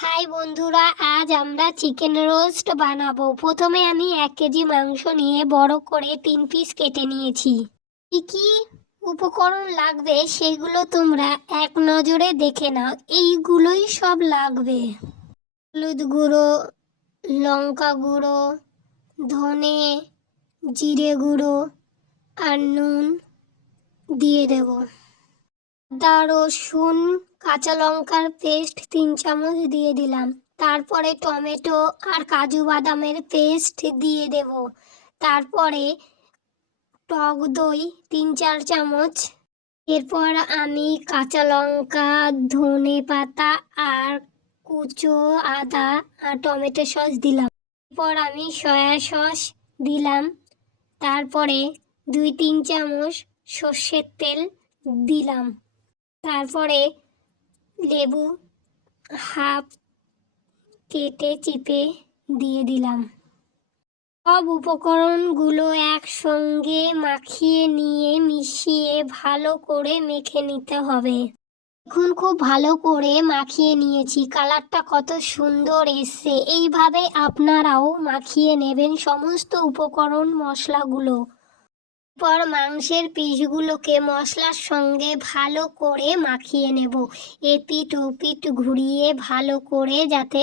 High বন্ধুরা, আজ আমরা চিকেন রোস্ট বানাবো। প্রথমে আমি 1 কেজি মাংস নিয়ে বড় করে 3 পিস কেটে নিয়েছি। কি কি উপকরণ লাগবে সেগুলো তোমরা এক নজরে দেখে নাও। এইগুলোই সব লাগবে: হলুদ গুঁড়ো, লঙ্কা গুঁড়ো, ধনে, জিরে গুঁড়ো আর নুন দিয়ে দেবো। আদা রসুন কাঁচা লঙ্কার পেস্ট 3 চামচ দিয়ে দিলাম। তারপরে টমেটো আর কাজু বাদামের পেস্ট দিয়ে দেব। তারপরে টক দই 3-4 চামচ। এরপর আমি কাঁচা লঙ্কা, ধনে পাতা আর কুচো আদা আর টমেটো সস দিলাম। এরপর আমি সয়া সস দিলাম। তারপরে 2-3 চামচ সর্ষের তেল দিলাম। তারপরে লেবু হাফ কেটে চিপে দিয়ে দিলাম। সব উপকরণগুলো একসঙ্গে মাখিয়ে নিয়ে মিশিয়ে ভালো করে মেখে নিতে হবে। এখন খুব ভালো করে মাখিয়ে নিয়েছি। কালারটা কত সুন্দর এসছে। এইভাবে আপনারাও মাখিয়ে নেবেন সমস্ত উপকরণ মশলাগুলো। পর মাংসের পিসগুলোকে মশলার সঙ্গে ভালো করে মাখিয়ে নেব। এপিঠ ওপিঠ ঘুরিয়ে ভালো করে, যাতে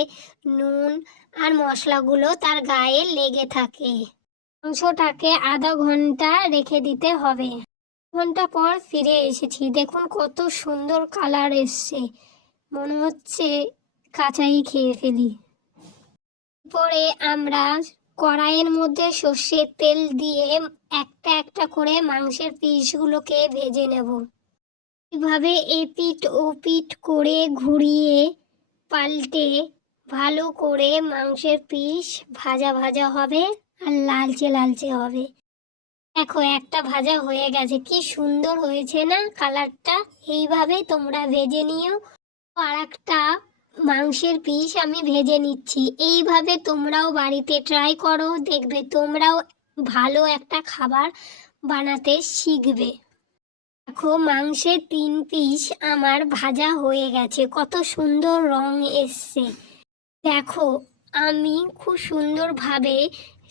নুন আর মশলাগুলো তার গায়ে লেগে থাকে। মাংসটাকে আধা ঘন্টা রেখে দিতে হবে। ঘন্টা পর ফিরে এসেছি। দেখুন কত সুন্দর কালার এসছে, মনে হচ্ছে কাঁচাই খেয়ে ফেলি। পরে আমরা কড়াইয়ের মধ্যে সর্ষের তেল দিয়ে একটা একটা করে মাংসের পিসগুলোকে ভেজে নেব। এভাবে এপিঠ ওপিঠ করে ঘুরিয়ে পাল্টে ভালো করে মাংসের পিস ভাজা ভাজা হবে আর লালচে লালচে হবে। দেখো, একটা ভাজা হয়ে গেছে। কি সুন্দর হয়েছে না কালারটা? এইভাবে তোমরা ভেজে নিও। আর একটা মাংসের পিস আমি ভেজে নিচ্ছি। এইভাবে তোমরাও বাড়িতে ট্রাই করো, দেখবে তোমরাও ভালো একটা খাবার বানাতে শিখবে। দেখো, মাংসের 3 পিস আমার ভাজা হয়ে গেছে। কত সুন্দর রং এসছে। দেখো, আমি খুব সুন্দরভাবে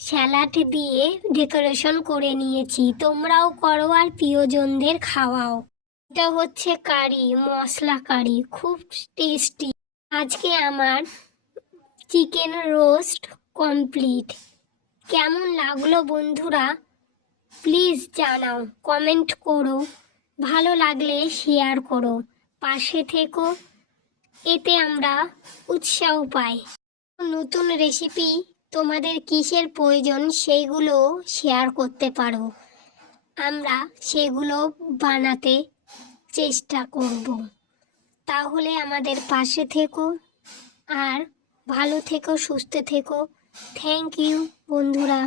স্যালাড দিয়ে ডেকোরেশন করে নিয়েছি। তোমরাও করো আর প্রিয়জনদের খাওয়াও। এটা হচ্ছে কারি, মশলা কারি, খুব টেস্টি। আজকে আমার চিকেন রোস্ট কমপ্লিট। কেমন লাগলো বন্ধুরা? প্লিজ জানাও, কমেন্ট করো। ভালো লাগলে শেয়ার করো, পাশে থেকো। এতে আমরা উৎসাহ পাই। নতুন রেসিপি তোমাদের কিসের প্রয়োজন সেইগুলো শেয়ার করতে পারো। আমরা সেগুলো বানাতে চেষ্টা করব। তাহলে আমাদের পাশে থেকো আর ভালো থেকো, সুস্থ থেকো। থ্যাংক ইউ বন্ধুরা।